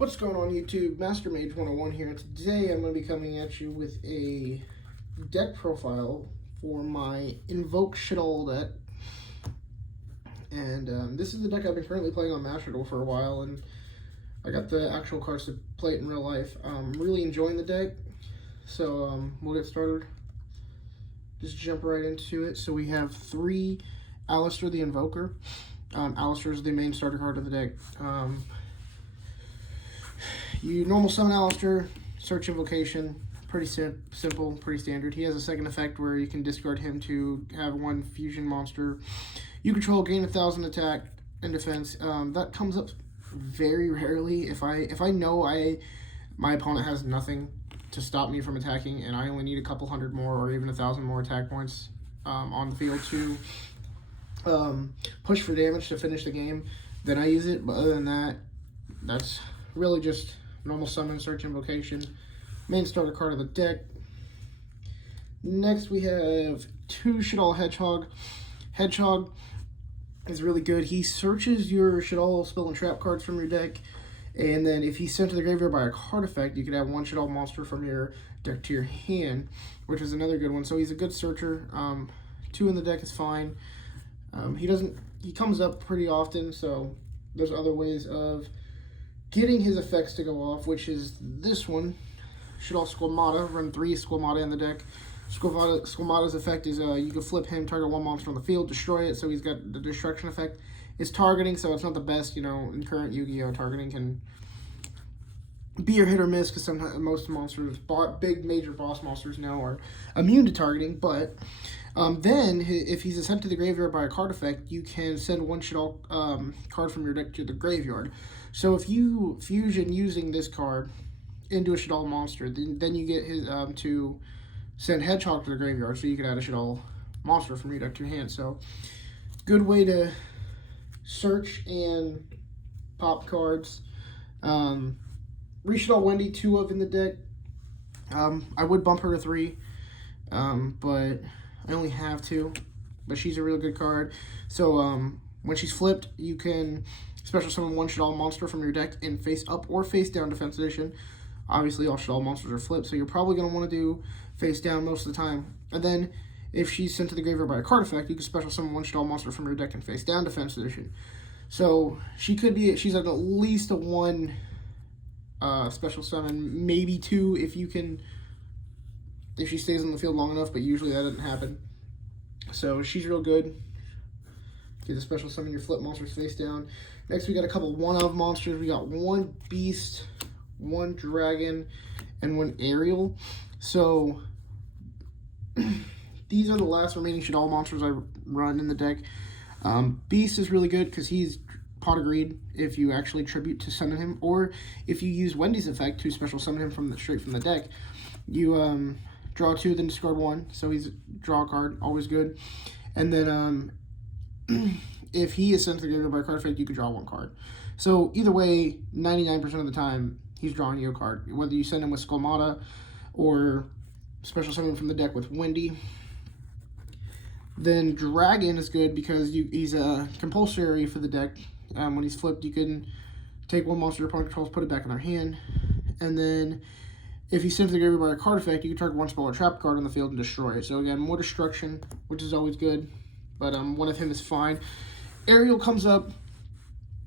What's going on YouTube? Master Mage 101 here. Today I'm going to be coming at you with a deck profile for my Invoked Shaddoll deck. And this is the deck I've been currently playing on Shaddoll for a while, and I got the actual cards to play it in real life. I'm really enjoying the deck, so we'll get started. Just jump right into it. So we have 3 Alistair the Invoker. Alistair is the main starter card of the deck. You normal summon Alistair, search Invocation, pretty simple, pretty standard. He has a second effect where you can discard him to have 1 fusion monster you control, gain 1,000 attack and defense. That comes up very rarely. If I know my opponent has nothing to stop me from attacking, and I only need a couple hundred more or even 1,000 more attack points on the field to push for damage to finish the game, then I use it. But other than that, that's really just normal summon, search Invocation, main starter card of the deck. Next we have 2 Shaddoll Hedgehog. Hedgehog is really good. He searches your Shaddoll spell and trap cards from your deck, and then if he's sent to the graveyard by a card effect, you could have 1 Shaddoll monster from your deck to your hand, which is another good one. So he's a good searcher. 2 in the deck is fine. He comes up pretty often, so there's other ways of getting his effects to go off, which is this one, Shaddoll Squamata. Run 3 Squamata in the deck. Squamata's effect is you can flip him, target 1 monster on the field, destroy it, so he's got the destruction effect. It's targeting, so it's not the best, in current Yu-Gi-Oh! Targeting can be a hit or miss, because sometimes most monsters, big major boss monsters now, are immune to targeting. But then, if he's sent to the graveyard by a card effect, you can send 1 Shaddoll card from your deck to the graveyard. So if you fusion using this card into a Shaddoll monster, then you get his to send Hedgehog to the graveyard, so you can add a Shaddoll monster from your deck to your hand. So good way to search and pop cards. Shaddoll Wendy, 2 of in the deck. I would bump her to 3, but I only have 2. But she's a real good card. So when she's flipped, you can special summon 1 Shaddoll monster from your deck in face up or face down defense edition. Obviously, all Shaddoll monsters are flipped, so you're probably going to want to do face down most of the time. And then, if she's sent to the graveyard by a card effect, you can special summon 1 Shaddoll monster from your deck in face down defense edition. So she's at least a 1 special summon, maybe 2 if she stays on the field long enough, but usually that doesn't happen. So she's real good. Get the special summon your flip monsters face down. Next, we got a couple one-of monsters. We got 1 beast, 1 dragon, and 1 aerial. So these are the last remaining Shaddoll monsters I run in the deck. Beast is really good because he's Pot of Greed if you actually tribute to summon him, or if you use Wendy's effect to special summon him straight from the deck. You draw 2, then discard 1. So he's draw a card, always good. And then if he is sent to the graveyard by a card effect, you can draw 1 card. So either way, 99% of the time, he's drawing you a card. Whether you send him with Squamata or special summon from the deck with Wendy. Then Dragon is good because he's a compulsory for the deck. When he's flipped, you can take 1 monster your opponent controls, put it back in their hand. And then if he's sent to the graveyard by a card effect, you can target 1 spell or trap card on the field and destroy it. So again, more destruction, which is always good. But 1 of him is fine. Aerial comes up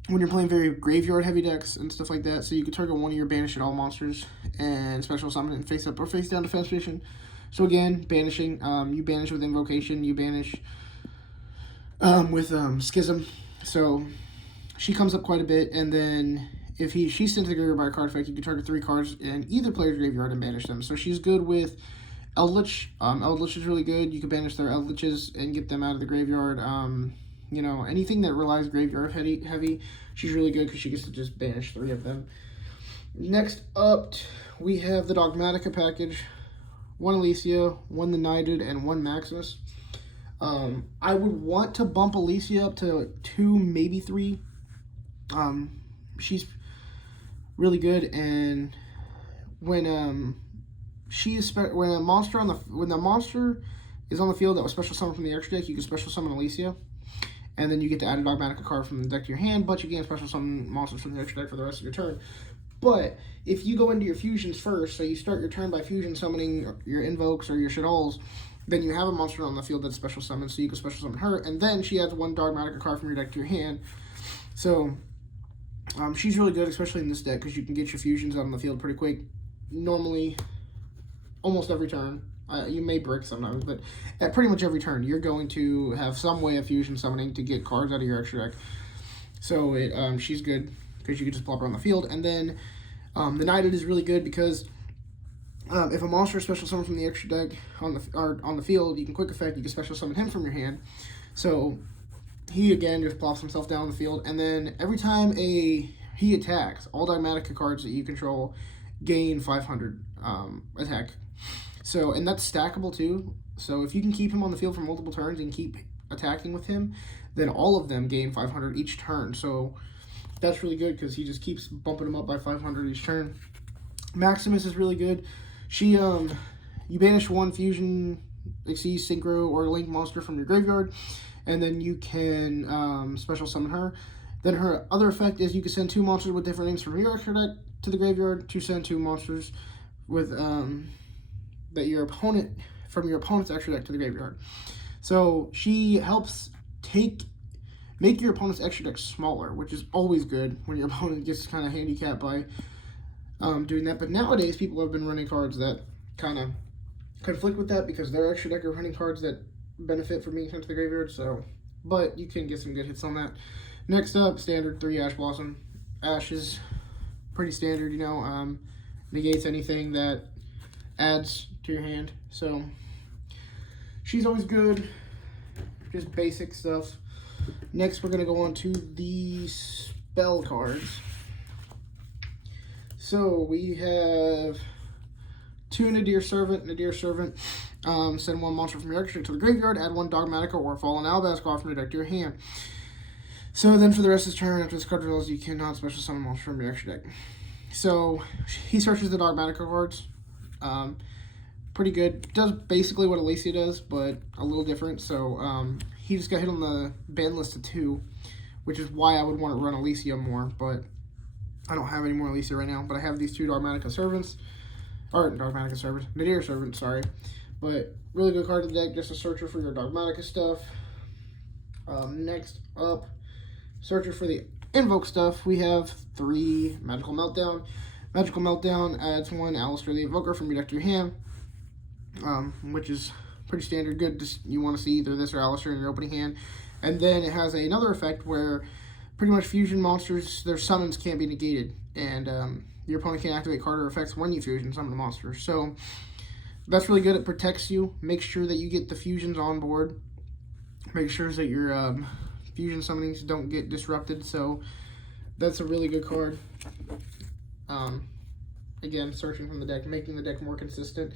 when you're playing very graveyard heavy decks and stuff like that. So you can target 1 of your banished Shaddoll monsters and special summon it face up or face down defense position. So again, banishing, you banish with Invocation, you banish with Schism. So she comes up quite a bit, and then if she's sent to the graveyard by a card effect, you can target 3 cards in either player's graveyard and banish them. So she's good with Eldritch. Eldritch is really good. You can banish their Eldritches and get them out of the graveyard. Anything that relies graveyard heavy, she's really good because she gets to just banish 3 of them. Next up, we have the Dogmatica package. 1 Alicia, 1 the Knighted, and 1 Maximus. I would want to bump Alicia up to 2, maybe 3. She's really good, and when the monster is on the field that was special summoned from the extra deck, you can special summon Alicia. and then you get to add a Dogmatica card from the deck to your hand, but you can't special summon monsters from the extra deck for the rest of your turn. But if you go into your fusions first, so you start your turn by fusion summoning your invokes or your Shaddolls, then you have a monster on the field that's special summoned, so you can special summon her, and then she adds 1 Dogmatica card from your deck to your hand. So she's really good, especially in this deck, because you can get your fusions out on the field pretty quick. Normally, almost every turn. You may brick sometimes, but at pretty much every turn, you're going to have some way of fusion summoning to get cards out of your extra deck. So she's good, because you can just plop her on the field. And then the Knighted is really good, because if a monster is special summoned from the extra deck on the field, you can quick effect, you can special summon him from your hand. So he, again, just plops himself down the field, and then every time he attacks, all Dogmatica cards that you control gain 500 attack. So, and that's stackable too. So if you can keep him on the field for multiple turns and keep attacking with him, then all of them gain 500 each turn. So that's really good, because he just keeps bumping them up by 500 each turn. Maximus is really good. She, you banish 1 fusion, Xyz, Synchro, or Link monster from your graveyard, and then you can special summon her. Then her other effect is you can send 2 monsters with different names from your extra deck to the graveyard to send 2 monsters with that your opponent from your opponent's extra deck to the graveyard. So she helps make your opponent's extra deck smaller, which is always good when your opponent gets kind of handicapped by doing that. But nowadays, people have been running cards that kind of conflict with that, because their extra deck are running cards that benefit from being sent to the graveyard. So, but you can get some good hits on that. Next up, standard 3 Ash Blossom. Ash is pretty standard, you know, negates anything that adds to your hand. So she's always good, just basic stuff. Next, we're going to go on to the spell cards. So we have 2 Nadir Servant. Send 1 monster from your extra deck to the graveyard, add 1 Dogmatica or Fallen Alabast card from your deck to your hand. So then for the rest of the turn, after this card draws, you cannot special summon monster from your extra deck. So he searches the Dogmatica cards. Pretty good. Does basically what Alicia does, but a little different. So he just got hit on the ban list of 2, which is why I would want to run Alicia more, but I don't have any more Alicia right now. But I have these 2 Nadir Servants, sorry. But really good card in the deck, just a searcher for your Dogmatica stuff. Next up, searcher for the Invoke stuff, we have 3 Magical Meltdown. Magical Meltdown adds 1 Alistair the Invoker from your deck to your hand, which is pretty standard. Good, just you want to see either this or Alistair in your opening hand. And then it has another effect where pretty much fusion monsters, their summons can't be negated, and your opponent can activate card or effects when you fusion summon the monster. So that's really good. It protects you. Make sure that you get the fusions on board. Make sure that your fusion summonings don't get disrupted. So that's a really good card. Again, searching from the deck, making the deck more consistent.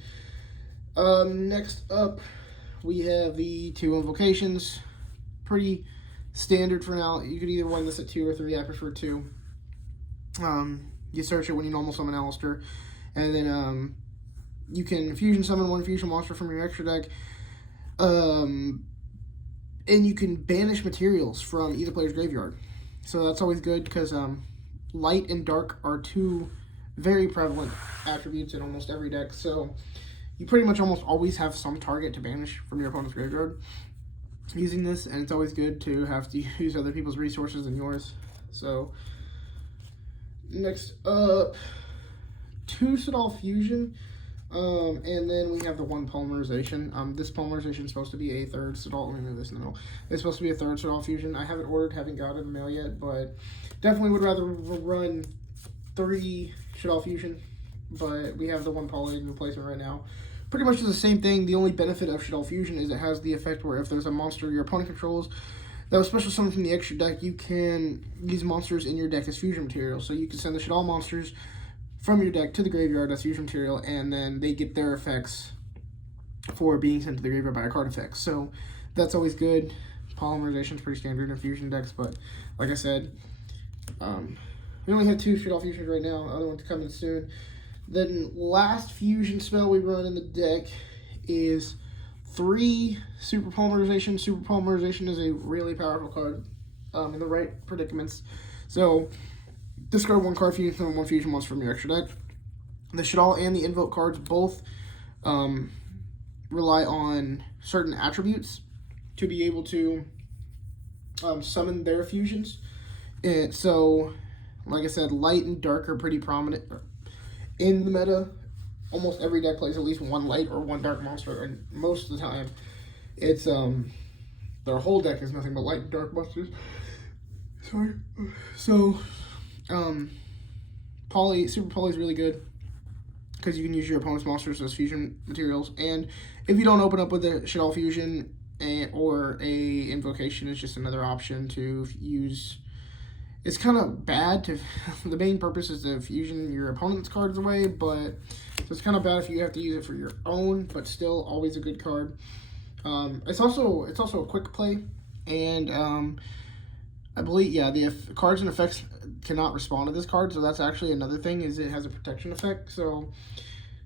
Next up, we have the 2 Invocations. Pretty standard for now. You could either win this at 2 or 3. I prefer 2. You search it when you normal summon Alistair, and then you can fusion summon 1 fusion monster from your extra deck. And you can banish materials from either player's graveyard. So that's always good, because light and dark are 2 very prevalent attributes in almost every deck. So you pretty much almost always have some target to banish from your opponent's graveyard using this, and it's always good to have to use other people's resources than yours. So next up, 2 Shaddoll Fusion. And then we have the 1 Polymerization. This Polymerization is supposed to be a 3rd Shaddoll. Let me move this in the middle. It's supposed to be a 3rd Shaddoll Fusion. I haven't ordered, haven't got it in the mail yet, but definitely would rather run 3 Shaddoll Fusion. But we have the 1 Poly replacement right now. Pretty much the same thing. The only benefit of Shaddoll Fusion is it has the effect where if there's a monster your opponent controls that was special summoned from the extra deck, you can use monsters in your deck as fusion material. So you can send the Shaddoll monsters from your deck to the graveyard as fusion material, and then they get their effects for being sent to the graveyard by a card effect. So that's always good. Polymerization is pretty standard in fusion decks, but like I said, we only have 2 Shaddoll Fusions right now. Other ones coming soon. Then last fusion spell we run in the deck is 3 Super Polymerization. Super Polymerization is a really powerful card in the right predicaments. So Discard 1 card, fusion summon 1 fusion monster from your extra deck. The Shaddoll and the Invoked cards both rely on certain attributes to be able to summon their fusions. And so, like I said, light and dark are pretty prominent in the meta. Almost every deck plays at least 1 light or 1 dark monster, and most of the time, it's their whole deck is nothing but light and dark monsters. Sorry. So, Super Poly is really good because you can use your opponent's monsters as fusion materials, and if you don't open up with a Shaddoll fusion or a Invocation, it's just another option to use. It's kind of bad to. The main purpose is to fusion your opponent's cards away, but so it's kind of bad if you have to use it for your own, but still always a good card. It's also a quick play, and I believe, yeah, the cards and effects cannot respond to this card, so that's actually another thing, is it has a protection effect, so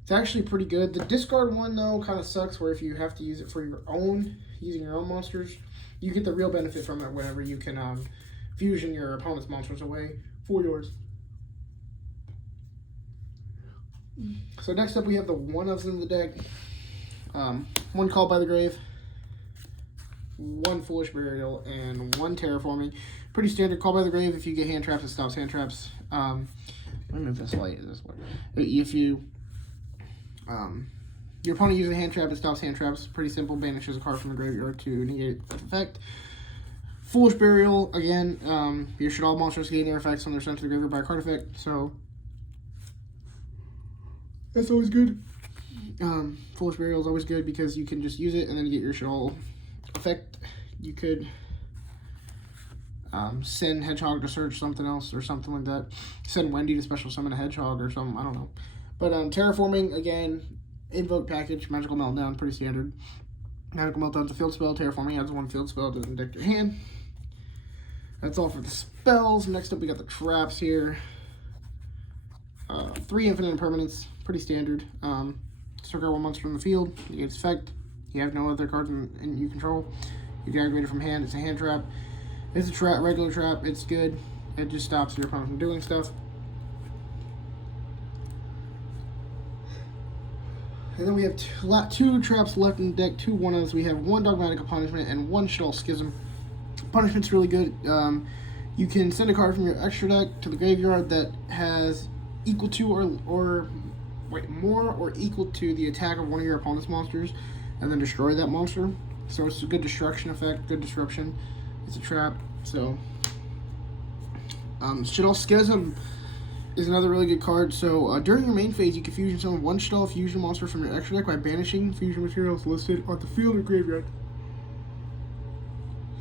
it's actually pretty good. The discard one, though, kind of sucks, where if you have to use it for your own, using your own monsters, you get the real benefit from it whenever you can fusion your opponent's monsters away for yours. So next up, we have the one-ofs in the deck. 1 Call by the Grave, 1 Foolish Burial, and 1 Terraforming. Pretty standard. Call by the Grave. If you get hand traps, it stops hand traps. Let me move this light this way. If you your opponent uses a hand trap, it stops hand traps. Pretty simple. Banishes a card from the graveyard to negate its effect. Foolish Burial, again, your Shaddoll monsters gain their effects when they're sent to the graveyard by a card effect, so that's always good. Foolish Burial is always good because you can just use it and then you get your Shaddoll effect. You could send Hedgehog to search something else or something like that. Send Wendy to special summon a Hedgehog or something, I don't know. But Terraforming, again, Invoked package, Magical Meltdown, pretty standard. Magical Meltdown's a field spell. Terraforming adds 1 field spell, doesn't deck your hand. That's all for the spells. Next up, we got the traps here. 3 infinite impermanents, pretty standard. Circle 1 monster from the field, you get its effect. You have no other cards in you control. You can activate it from hand. It's a hand trap. It's a trap, regular trap. It's good. It just stops your opponent from doing stuff. And then we have 2 traps left in the deck, 2 one-ofs. We have 1 Dogmatic Punishment and 1 Shaddoll Schism. Punishment's really good. You can send a card from your extra deck to the graveyard that has equal to more or equal to the attack of one of your opponent's monsters, and then destroy that monster. So it's a good destruction effect, good disruption. It's a trap. So Shaddoll Schism is another really good card. So during your main phase, you can fusion summon 1 Shaddoll fusion monster from your extra deck by banishing fusion materials listed on the field or graveyard.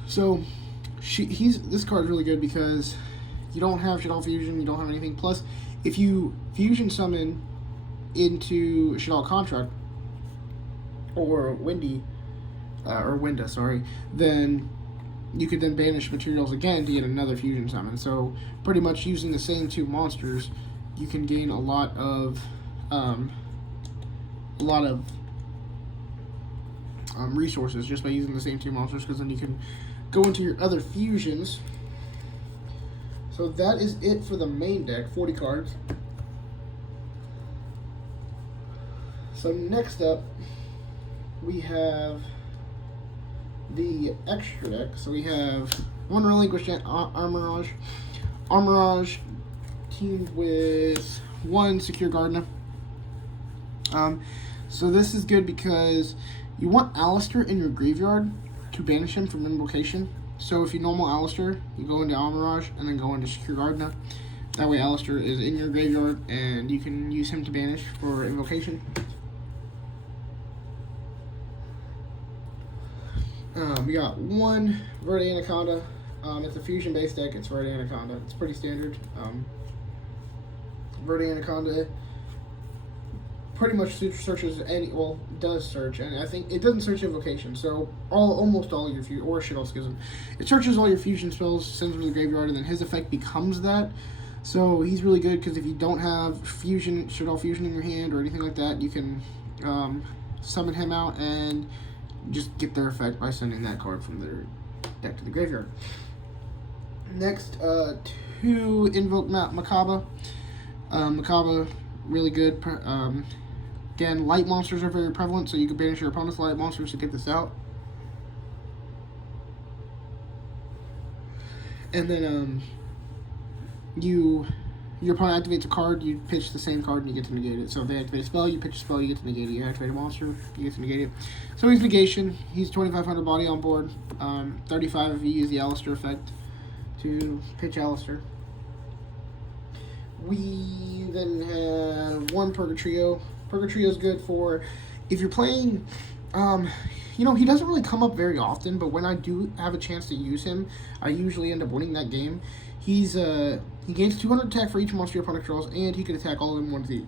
So this card is really good because you don't have Shaddoll fusion, you don't have anything. Plus, if you fusion summon into Shaddoll Contract or Winda, sorry, then you could then banish materials again to get another fusion summon. So pretty much using the same 2 monsters, you can gain a lot of resources just by using the same 2 monsters, because then you can go into your other fusions. So that is it for the main deck, 40 cards. So next up, we have the extra deck. So we have 1 Relinquished Armorage teamed with 1 Secure Gardener. So this is good because you want Alistair in your graveyard to banish him from Invocation. So if you normal Alistair, you go into Armorage and then go into Secure Gardener. That way Alistair is in your graveyard and you can use him to banish for Invocation. We got 1 Verde Anaconda. It's a fusion-based deck. It's Verde Anaconda. It's pretty standard. Verde Anaconda pretty much searches does search, and I think it doesn't search Invocation. So almost all your or Shaddoll Schism, it searches all your fusion spells, sends them to the graveyard, and then his effect becomes that. So he's really good because if you don't have Shaddoll Fusion in your hand or anything like that, you can summon him out and just get their effect by sending that card from their deck to the graveyard. Next, to invoke Makaba. Makaba, really good. Again, light monsters are very prevalent, so you can banish your opponent's light monsters to get this out. And then your opponent activates a card, you pitch the same card and you get to negate it. So if they activate a spell, you pitch a spell, you get to negate it. You activate a monster, you get to negate it. So he's negation. He's 2,500 body on board. 35 if you use the Alistair effect to pitch Alistair. We then have one Purgatrio. Purgatrio is good for if you're playing. You know, he doesn't really come up very often, but when I do have a chance to use him, I usually end up winning that game. He gains 200 attack for each monster your opponent controls, and he can attack all of them once each.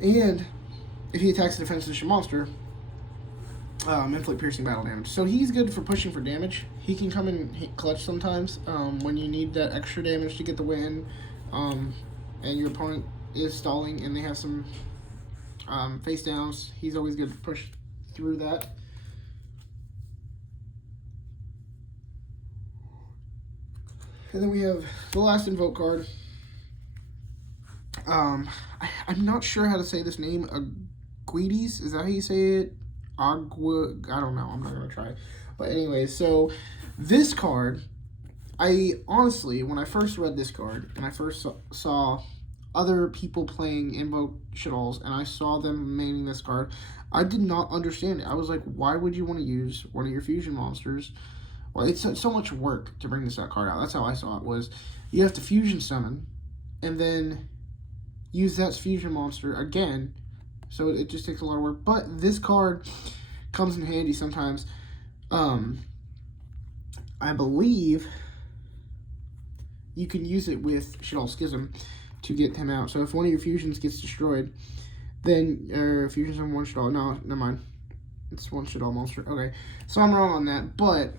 And if he attacks a defensive monster, inflict piercing battle damage. So he's good for pushing for damage. He can come in clutch sometimes when you need that extra damage to get the win, and your opponent is stalling and they have some face downs. He's always good to push through that. And then we have the last Invoke card. I'm not sure how to say this name. Aguides, is that how you say it? I don't know. I'm not going to try. But anyway, so this card, I honestly, when I first read this card, and I first saw other people playing Invoked Shaddolls, and I saw them maining this card, I did not understand it. I was like, why would you want to use one of your fusion monsters? Well, it's so much work to bring this card out. That's how I saw it, was you have to fusion summon, and then use that fusion monster again. So it just takes a lot of work. But this card comes in handy sometimes. I believe you can use it with Shaddoll Schism to get him out. So if one of your fusions gets destroyed, then fusions on one Shaddoll. No, never mind. It's one Shaddoll monster. Okay, so I'm wrong on that. But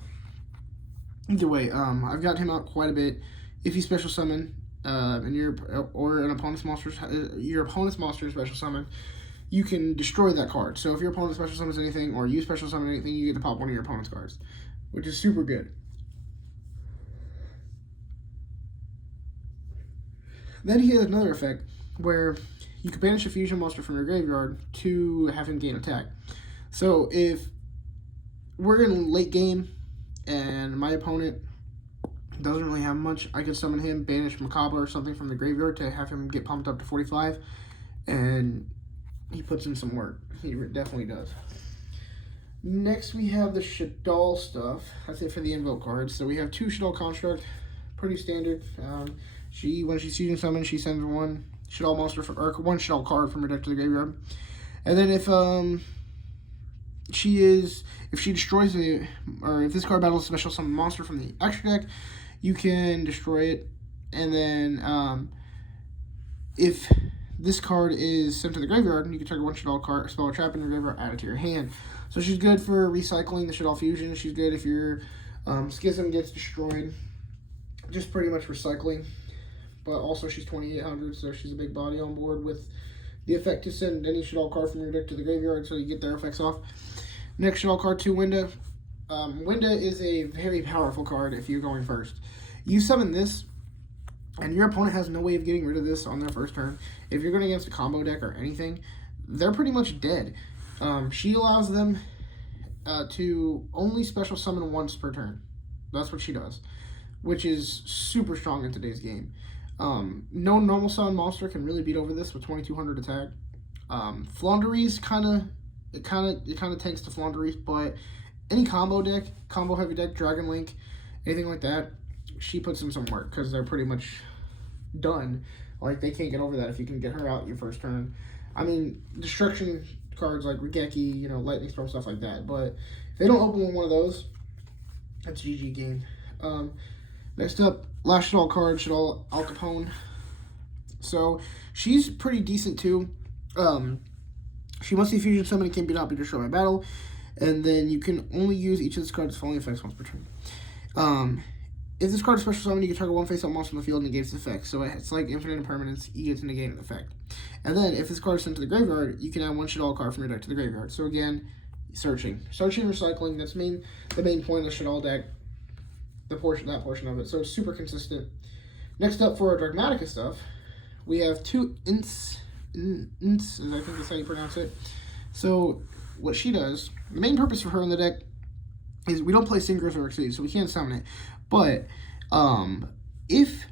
either way, I've got him out quite a bit. If you special summon, and your opponent's monster special summon, you can destroy that card. So if your opponent special summons anything, or you special summon anything, you get to pop one of your opponent's cards, which is super good. Then he has another effect where you can banish a fusion monster from your graveyard to have him gain attack. So if we're in late game and my opponent doesn't really have much, I could summon him, banish Makaba or something from the graveyard to have him get pumped up to 45, and he puts in some work. He definitely does. Next, we have the Shaddoll stuff. That's it for the Invoke cards. So we have 2 Shaddoll Construct, pretty standard. When she's fusion summoned, she sends one Shaddoll monster or one Shaddoll card from her deck to the graveyard. And then if she destroys it, or if this card battles a special summon monster from the extra deck, you can destroy it. And then if this card is sent to the graveyard, you can target one Shaddoll card, spell or trap in your graveyard, add it to your hand. So she's good for recycling the Shaddoll fusion. She's good if your Schism gets destroyed. Just pretty much recycling. But also she's 2,800, so she's a big body on board with the effect to send any Shaddoll card from your deck to the graveyard, so you get their effects off. Next Shaddoll card, 2 Winda. Winda is a very powerful card if you're going first. You summon this, and your opponent has no way of getting rid of this on their first turn. If you're going against a combo deck or anything, they're pretty much dead. She allows them to only special summon once per turn. That's what she does, which is super strong in today's game. No normal summon monster can really beat over this with 2,200 attack. Flaunderies kind of tanks to Flaunderies, but any combo deck, combo heavy deck, Dragon Link, anything like that, she puts in some work because they're pretty much done. Like, they can't get over that if you can get her out your first turn. I mean, destruction cards like Regeki, Lightning Storm, stuff like that. But if they don't open with one of those, that's GG game. Next up, last Shaddoll card, Shaddoll Al Capone. So she's pretty decent too. She must be fusion summon and can not be destroyed by battle. And then you can only use each of this card's following effects once per turn. If this card is special summon, you can target one face-up monster on the field and negate its effect. So it's like infinite impermanence, you get to negate an effect. And then if this card is sent to the graveyard, you can add one Shaddoll card from your deck to the graveyard. So again, searching, recycling. That's the main point of the Shaddoll deck. that portion of it. So it's super consistent. Next up for our Dogmatica stuff, we have two Ints, I think that's how you pronounce it. So what she does, the main purpose for her in the deck is we don't play Synchros or Exceed, so we can't summon it. But if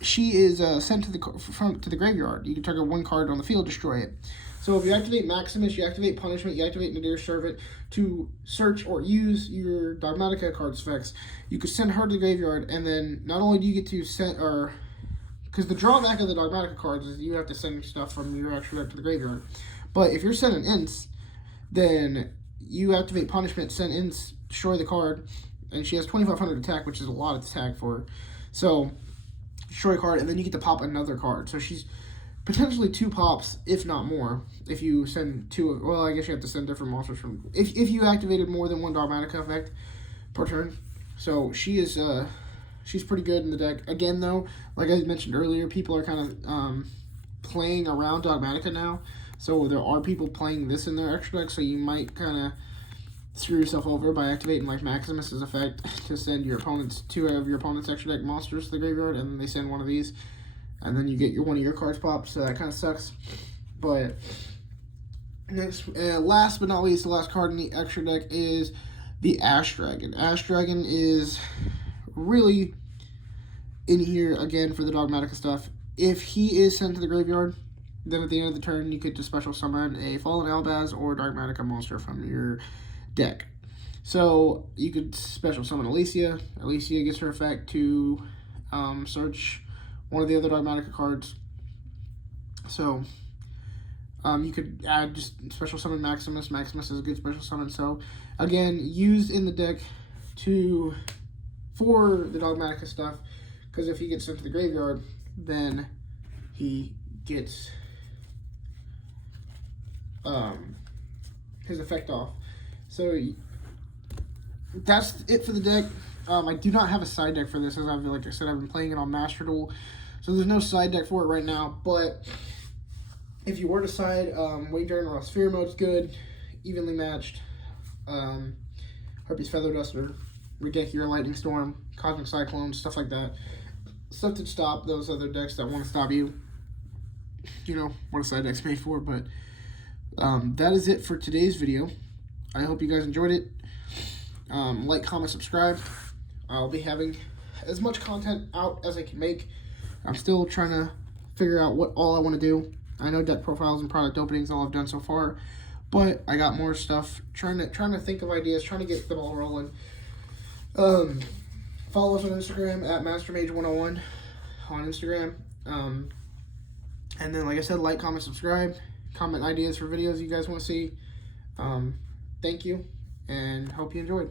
she is sent to the graveyard, you can target one card on the field, destroy it. So if you activate Maximus, you activate Punishment, you activate Nadir's Servant to search or use your Dogmatica card's effects, you could send her to the graveyard, and then not only do you get to send, because the drawback of the Dogmatica cards is you have to send stuff from your actual deck to the graveyard. But if you're sending Ints, then you activate Punishment, send Ints, destroy the card, and she has 2,500 attack, which is a lot of attack for her. So destroy a card, and then you get to pop another card. So she's potentially 2 pops, if not more, if you send 2. Well, I guess you have to send different monsters from. If you activated more than one Dogmatica effect per turn. So she is she's pretty good in the deck. Again, though, like I mentioned earlier, people are kind of playing around Dogmatica now. So there are people playing this in their extra deck. So you might kind of screw yourself over by activating like Maximus's effect to send your opponents 2 of your opponent's extra deck monsters to the graveyard, and then they send one of these. And then you get one of your cards popped, so that kind of sucks. But next, last but not least, the last card in the extra deck is the Ash Dragon. Ash Dragon is really in here again for the Dogmatica stuff. If he is sent to the graveyard, then at the end of the turn, you could just special summon a Fallen Albaz or Dogmatica monster from your deck. So you could special summon Alicia. Alicia gets her effect to search one of the other Dogmatica cards. So you could add just special summon Maximus. Maximus is a good special summon. So again, used in the deck for the Dogmatica stuff, because if he gets sent to the graveyard, then he gets his effect off. So that's it for the deck. I do not have a side deck for this, as like I said, I've been playing it on Master Duel, so there's no side deck for it right now. But if you were to side, Wayne or Sphere mode's good, evenly matched. Harpy's Feather Duster, Ridiculous Lightning Storm, Cosmic Cyclone, stuff like that. Stuff to stop those other decks that want to stop you. You know what a side deck's made for. But that is it for today's video. I hope you guys enjoyed it. Like, comment, subscribe. I'll be having as much content out as I can make. I'm still trying to figure out what all I want to do. I know deck profiles and product openings all I've done so far, but I got more stuff. Trying to think of ideas, trying to get them all rolling. Follow us on Instagram at MasterMage101 on Instagram. And then, like I said, like, comment, subscribe. Comment ideas for videos you guys want to see. Thank you, and hope you enjoyed.